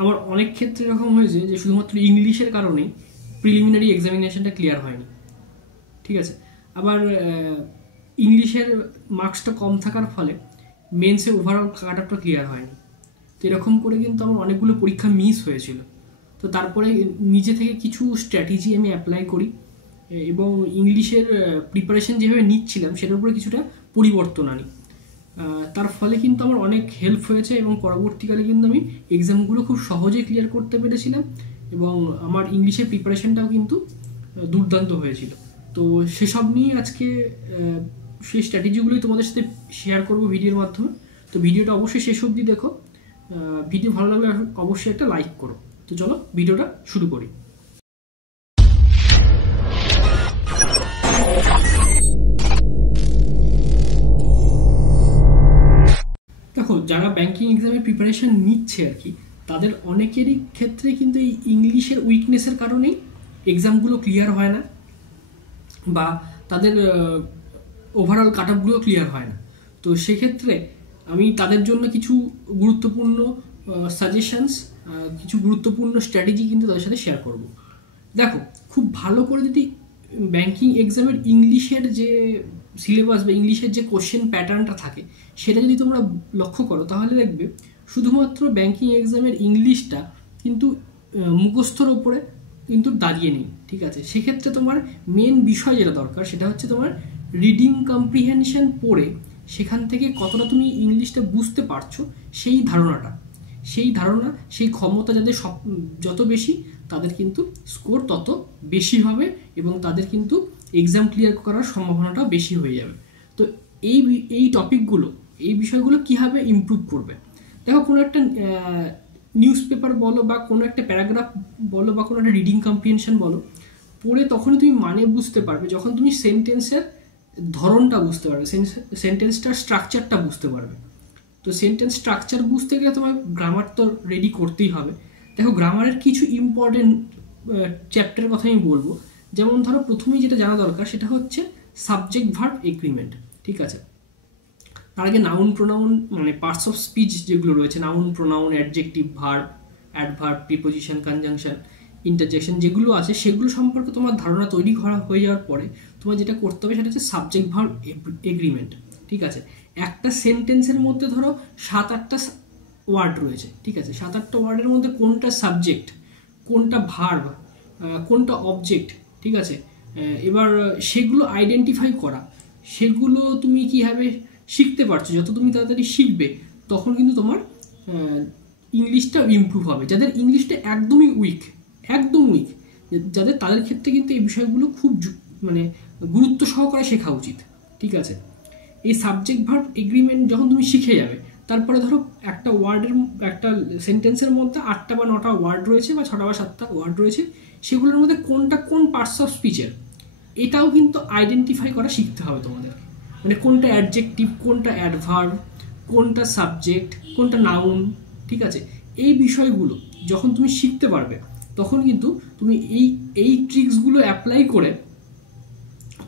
আমার অনেক ক্ষেত্রে এরকম হয়েছে যে শুধুমাত্র ইংলিশের কারণেই প্রিলিমিনারি এক্সামিনেশনটা ক্লিয়ার হয়নি, ঠিক আছে। আবার ইংলিশের মার্কসটা কম থাকার ফলে মেন্সে ওভারঅল কাট অফটা ক্লিয়ার হয়নি। তো এরকম করে কিন্তু আমার অনেকগুলো পরীক্ষা মিস হয়েছিল। তো তারপরে নিজে থেকে কিছু স্ট্র্যাটেজি আমি অ্যাপ্লাই করি এবং ইংলিশের প্রিপারেশন যেভাবে নিচ্ছিলাম সেটার উপরে কিছুটা পরিবর্তন আনি। তার ফলে কিন্তু আমার অনেক হেল্প হয়েছে এবং পরবর্তীকালে কিন্তু আমি এক্সামগুলো খুব সহজেই ক্লিয়ার করতে পেরেছিলাম এবং আমার ইংলিশের প্রিপারেশনটাও কিন্তু দুর্দান্ত হয়েছিল। তো সেসব নিয়ে আজকে সেই স্ট্র্যাটেজিগুলোই তোমাদের সাথে শেয়ার করব ভিডিওর মাধ্যমে। তো ভিডিওটা অবশ্যই শেষ অবধি দেখো। ভিডিও ভালো লাগলে অবশ্যই একটা লাইক করো। তো চলো ভিডিওটা শুরু করি। দেখো, যারা ব্যাংকিং এক্সামের প্রিপারেশন নিচ্ছে আর কি, তাদের অনেকেরই ক্ষেত্রে কিন্তু এই ইংলিশের উইকনেসের কারণেই এক্সামগুলো ক্লিয়ার হয় না বা তাদের ওভারঅল কাট অফগুলো ক্লিয়ার হয় না। তো সেক্ষেত্রে আমি তাদের জন্য কিছু গুরুত্বপূর্ণ সাজেশনস, কিছু গুরুত্বপূর্ণ স্ট্র্যাটেজি কিন্তু তাদের সাথে শেয়ার করব। দেখো, খুব ভালো করে যদি ব্যাংকিং এক্সামের ইংলিশের যে সিলেবাস বা ইংলিশের যে কোশ্চেন প্যাটার্নটা থাকে সেটা যদি তোমরা লক্ষ্য করো, তাহলে দেখবে শুধুমাত্র ব্যাংকিং এক্সামের ইংলিশটা কিন্তু মুখস্থর ওপরে কিন্তু দাঁড়িয়ে নেই, ঠিক আছে। সেক্ষেত্রে তোমার মেন বিষয় যেটা দরকার সেটা হচ্ছে তোমার রিডিং কম্প্রিহেনশন পড়ে সেখান থেকে কতটা তুমি ইংলিশটা বুঝতে পারছো সেই ধারণাটা, সেই ক্ষমতা যাদের যত বেশি তাদের কিন্তু স্কোর তত বেশি হবে এবং তাদের কিন্তু এক্সাম ক্লিয়ার করার সম্ভাবনাটাও বেশি হয়ে যাবে। তো এই টপিকগুলো, এই বিষয়গুলো কীভাবে ইমপ্রুভ করবে? দেখো, কোনো একটা নিউজ পেপার বলো বা কোনো একটা প্যারাগ্রাফ বলো বা কোনো একটা রিডিং কম্প্রিহেনশন বলো, পড়ে তখনই তুমি মানে বুঝতে পারবে যখন তুমি সেন্টেন্সের ধরনটা বুঝতে পারবে, সেন্টেন্সটার স্ট্রাকচারটা বুঝতে পারবে। তো সেন্টেন্স স্ট্রাকচার বুঝতে গেলে তোমার গ্রামার তো রেডি করতেই হবে। দেখো, গ্রামারের কিছু ইম্পর্টেন্ট চ্যাপ্টারের কথা আমি বলবো। যেমন ধরো, প্রথমেই যেটা জানা দরকার সেটা হচ্ছে সাবজেক্ট ভার্ব এগ্রিমেন্ট, ঠিক আছে। তার আগে নাউন প্রোনাউন মানে পার্টস অফ স্পিচ যেগুলো রয়েছে, noun pronoun adjective verb adverb preposition conjunction interjection যেগুলো আছে সেগুলো সম্পর্কে তোমার ধারণা তৈরি করা হয়ে যাওয়ার পরে তোমার যেটা করতে হবে সেটা হচ্ছে সাবজেক্ট ভার্ব এগ্রিমেন্ট, ঠিক আছে। একটা সেন্টেন্সের মধ্যে ধরো 7-8টা ওয়ার্ড রয়েছে, ঠিক আছে। 7-8টা ওয়ার্ডের মধ্যে কোনটা সাবজেক্ট, কোনটা ভার্ব, কোনটা অবজেক্ট, ঠিক আছে। এবার সেগুলো আইডেন্টিফাই করা, সেগুলো তুমি কীভাবে শিখতে পারছো, যত তুমি তাড়াতাড়ি শিখবে তখন কিন্তু তোমার ইংলিশটা ইমপ্রুভ হবে। যাদের ইংলিশটা একদমই উইক, যাদের তাদের ক্ষেত্রে কিন্তু এই বিষয়গুলো খুব মানে গুরুত্ব সহকারে শেখা উচিত, ঠিক আছে। এই সাবজেক্ট ভার্ব এগ্রিমেন্ট যখন তুমি শিখে যাবে, তারপরে ধরো একটা সেন্টেন্সের মধ্যে 8টা বা 9টা ওয়ার্ড রয়েছে বা 6টা বা 7টা ওয়ার্ড রয়েছে, সেগুলোর মধ্যে কোনটা কোন পার্টস অফ স্পিচের, এটাও কিন্তু আইডেন্টিফাই করা শিখতে হবে তোমাদের। মানে কোনটা অ্যাডজেক্টিভ, কোনটা অ্যাডভার্ব, কোনটা সাবজেক্ট, কোনটা নাউন, ঠিক আছে। এই বিষয়গুলো যখন তুমি শিখতে পারবে তখন কিন্তু তুমি এই ট্রিক্সগুলো অ্যাপ্লাই করে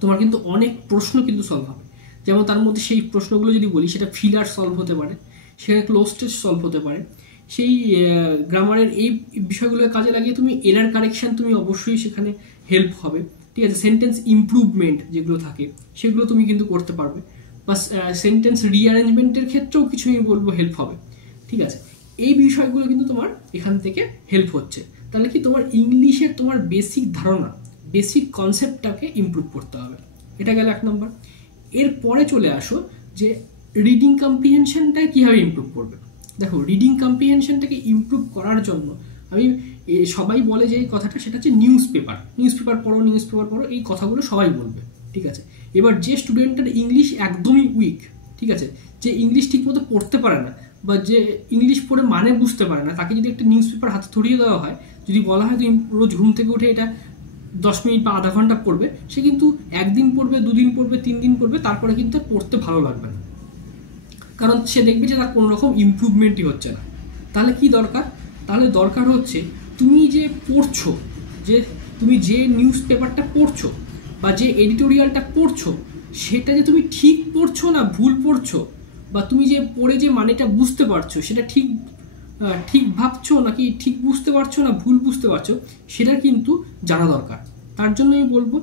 তোমার কিন্তু অনেক প্রশ্ন কিন্তু সলভ হবে। যেমন তার মধ্যে সেই প্রশ্নগুলো যদি বলি, সেটা ফিলার সলভ হতে পারে, সেটা ক্লোজ টেস্ট সলভ হতে পারে। সেই গ্রামারের এই বিষয়গুলো কাজে লাগিয়ে তুমি এরার কারেকশন তুমি অবশ্যই সেখানে হেল্প হবে, ঠিক আছে। সেন্টেন্স ইমপ্রুভমেন্ট যেগুলো থাকে সেগুলো তুমি কিন্তু করতে পারবে, বা সেন্টেন্স রিঅ্যারেঞ্জমেন্টের ক্ষেত্রেও কিছু আমি বলবো হেল্প হবে, ঠিক আছে। এই বিষয়গুলো কিন্তু তোমার এখান থেকে হেল্প হচ্ছে। তাহলে কি তোমার ইংলিশের তোমার বেসিক ধারণা, বেসিক কনসেপ্টটাকে ইমপ্রুভ করতে হবে। এটা গেল 1 নম্বর। এরপরে চলে আসো যে রিডিং কম্প্রিহেনশনটা কীভাবে ইমপ্রুভ করবে। দেখো, রিডিং কম্প্রিহেনশনটাকে ইমপ্রুভ করার জন্য আমি সবাই বলে যে এই কথাটা, সেটা হচ্ছে নিউজ পেপার পড়ো, এই কথাগুলো সবাই বলবে, ঠিক আছে। এবার যে স্টুডেন্টের ইংলিশ একদমই উইক, ঠিক আছে, যে ইংলিশ ঠিকমতো পড়তে পারে না বা যে ইংলিশ পড়ে মানে বুঝতে পারে না, তাকে যদি একটা নিউজ পেপার হাতে ধরিয়ে দেওয়া হয়, যদি বলা হয় তুমি রোজ ঘুম থেকে উঠে এটা 10 মিনিট বা আধা ঘন্টা পড়বে, সে কিন্তু 1 দিন পড়বে, 2 দিন পড়বে, 3 দিন পড়বে, তারপরে কিন্তু পড়তে ভালো লাগবে না, কারণ সে দেখবে যে তার কোনো রকম ইমপ্রুভমেন্টই হচ্ছে না। তাহলে কি দরকার? তাহলে দরকার হচ্ছে তুমি যে পড়ছো, তুমি যে নিউজ পেপারটা পড়ছো বা যে এডিটোরিয়ালটা পড়ছো, সেটা যে তুমি ঠিক পড়ছো না ভুল পড়ছো, বা তুমি যে পড়ে যে মানেটা বুঝতে পারছো সেটা ঠিক ঠিক ভাবছো নাকি ঠিক বুঝতে পারছো না ভুল বুঝতে পারছো, সেটা কিন্তু জানা দরকার। তার জন্য আমি বলবো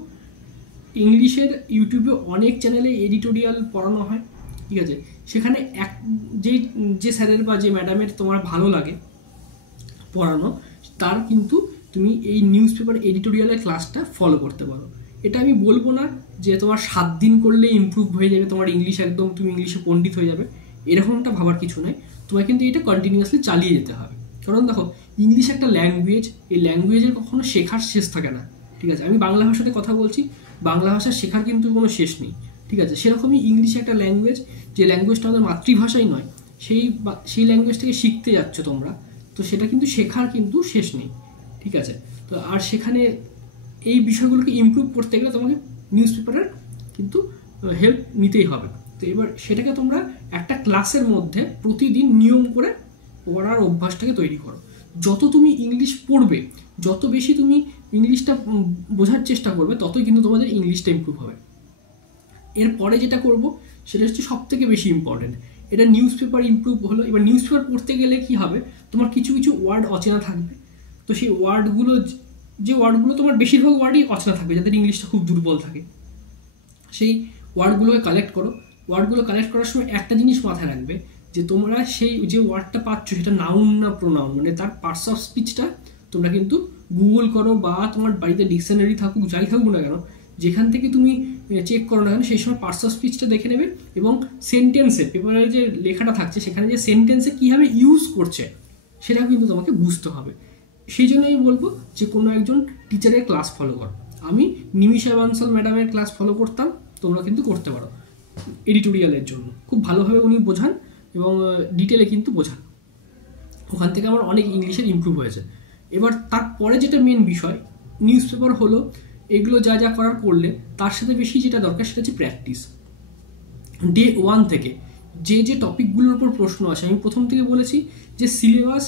ইংলিশের ইউটিউবে অনেক চ্যানেলে এডিটোরিয়াল পড়ানো হয়, ঠিক আছে, সেখানে যে স্যারের বা যে ম্যাডামের তোমার ভালো লাগে পড়ানো, তার কিন্তু তুমি এই নিউজ পেপার এডিটোরিয়ালের ক্লাসটা ফলো করতে পারো। এটা আমি বলবো না যে তোমার 7 দিন করলে ইমপ্রুভ হয়ে যাবে, তোমার ইংলিশ একদম তুমি ইংলিশে পণ্ডিত হয়ে যাবে, এরকমটা ভাবার কিছু নয়। তোমার কিন্তু এটা কন্টিনিউয়াসলি চালিয়ে যেতে হবে। কারণ দেখো ইংলিশ একটা ল্যাঙ্গুয়েজ, এই ল্যাঙ্গুয়েজের কখনো শেখার শেষ থাকে না, ঠিক আছে। আমি বাংলা ভাষাতে কথা বলছি, বাংলা ভাষা শেখার কিন্তু কোনো শেষ নেই, ঠিক আছে। সেরকমই ইংলিশ একটা ল্যাঙ্গুয়েজ, যে ল্যাঙ্গুয়েজটা আমাদের মাতৃভাষাই নয়, সেই ল্যাঙ্গুয়েজ থেকে শিখতে যাচ্ছ তোমরা, তো সেটা কিন্তু শেখার কিন্তু শেষ নেই, ঠিক আছে। তো আর সেখানে এই বিষয়গুলোকে ইমপ্রুভ করতে গেলে তোমাকে নিউজ পেপারের কিন্তু হেল্প নিতেই হবে। তো এবার সেটাকে তোমরা একটা ক্লাসের মধ্যে প্রতিদিন নিয়ম করে পড়ার অভ্যাসটাকে তৈরি করো। যত তুমি ইংলিশ পড়বে, যত বেশি তুমি ইংলিশটা বোঝার চেষ্টা করবে, ততই কিন্তু তোমাদের ইংলিশটা ইমপ্রুভ হবে। এরপরে যেটা করব সেটা হচ্ছে সব থেকে বেশি ইম্পর্টেন্ট, এটা নিউজ পেপার ইমপ্রুভ হলো। এবার নিউজ পেপার পড়তে গেলে কি হবে, তোমার কিছু কিছু ওয়ার্ড অচেনা থাকবে, তো সেই ওয়ার্ডগুলো তোমার বেশিরভাগ ওয়ার্ডই অচেনা থাকবে, যাদের ইংলিশটা খুব দুর্বল থাকে। সেই ওয়ার্ডগুলোকে কালেক্ট করো। ওয়ার্ডগুলো কালেক্ট করার সময় একটা জিনিস মাথায় রাখবে, যে তোমরা সেই যে ওয়ার্ডটা পাচ্ছ সেটা নাউন না প্রোনাউন, মানে তার পার্টস অফ স্পিচটা তোমরা কিন্তু গুগল করো, বা তোমার বাড়িতে ডিকশনারি থাকুক, যাই থাকুক না কেন, যেখান থেকে তুমি চেক করো না কেন, সেই সময় পার্টস অফ স্পিচটা দেখে নেবে। এবং সেন্টেন্সে, পেপারের যে লেখাটা থাকছে সেখানে যে সেন্টেন্সে কীভাবে ইউজ করছে সেটাও কিন্তু তোমাকে বুঝতে হবে। সেই জন্য আমি বলবো যে কোনো একজন টিচারের ক্লাস ফলো করো। আমি নিমিষা বানসাল ম্যাডামের ক্লাস ফলো করতাম, তোমরা কিন্তু করতে পারো। এডিটোরিয়ালের জন্য খুব ভালোভাবে উনি বোঝান এবং ডিটেলে কিন্তু বোঝান, ওখান থেকে আমার অনেক ইংলিশের ইমপ্রুভ হয়েছে। এবার তারপরে যেটা মেন বিষয়, নিউজ পেপার হলো, এগুলো যা যা করার করলে, তার সাথে বেশি যেটা দরকার সেটা হচ্ছে প্র্যাকটিস। ডে 1 থেকে যে টপিকগুলোর উপর প্রশ্ন আসে, আমি প্রথম থেকে বলেছি যে সিলেবাস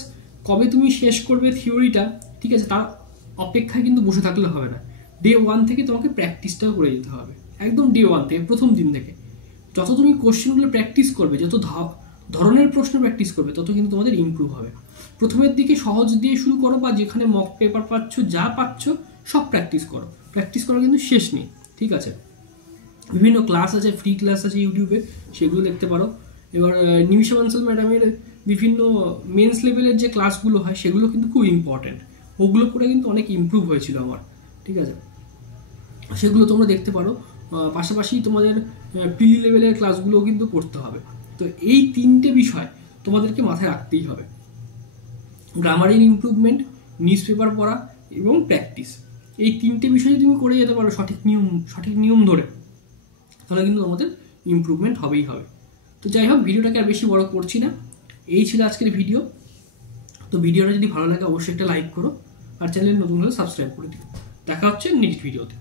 কবে তুমি শেষ করবে থিওরিটা, ঠিক আছে, তার অপেক্ষায় কিন্তু বসে থাকলে হবে না। ডে 1 থেকে তোমাকে প্র্যাকটিসটাও করে যেতে হবে, একদম ডে 1 থেকে, প্রথম দিন থেকে। যত তুমি কোশ্চেনগুলো প্র্যাকটিস করবে, যত ধরনের প্রশ্ন প্র্যাকটিস করবে, তত কিন্তু তোমাদের ইমপ্রুভ হবে। প্রথমের দিকে সহজ দিয়ে শুরু করো, বা যেখানে মক পেপার পাচ্ছ, যা পাচ্ছ সব প্র্যাকটিস করো। প্র্যাকটিস করা কিন্তু শেষ নেই, ঠিক আছে। বিভিন্ন ক্লাস আছে, ফ্রি ক্লাস আছে ইউটিউবে, সেগুলো দেখতে পারো। এবার নিমিষা বানসাল ম্যাডামের বিভিন্ন মেন্স লেভেলের যে ক্লাসগুলো হয়, সেগুলো কিন্তু খুব ইম্পর্টেন্ট, ওগুলো করে কিন্তু অনেক ইমপ্রুভ হয়েছিল আমার, ঠিক আছে। সেগুলো তোমরা দেখতে পারো। পাশাপাশি তোমাদের প্রিলি লেভেলের ক্লাসগুলোও কিন্তু করতে হবে। তো এই 3টে বিষয় তোমাদেরকে মাথায় রাখতেই হবে, গ্রামারের ইমপ্রুভমেন্ট, নিউজ পেপার পড়া এবং প্র্যাকটিস। এই 3টে বিষয় যদি তুমি করে যেতে পারো সঠিক নিয়ম ধরে, তাহলে কিন্তু আমাদের ইমপ্রুভমেন্ট হবেই হবে। তো যাই হোক, ভিডিওটাকে আর বেশি বড় করছি না, এই ছিল আজকের ভিডিও। তো ভিডিওটা যদি ভালো লাগে অবশ্যই একটা লাইক করো, আর চ্যানেল নতুন হলে সাবস্ক্রাইব করে দিও। দেখা হচ্ছে নেক্সট ভিডিওতে।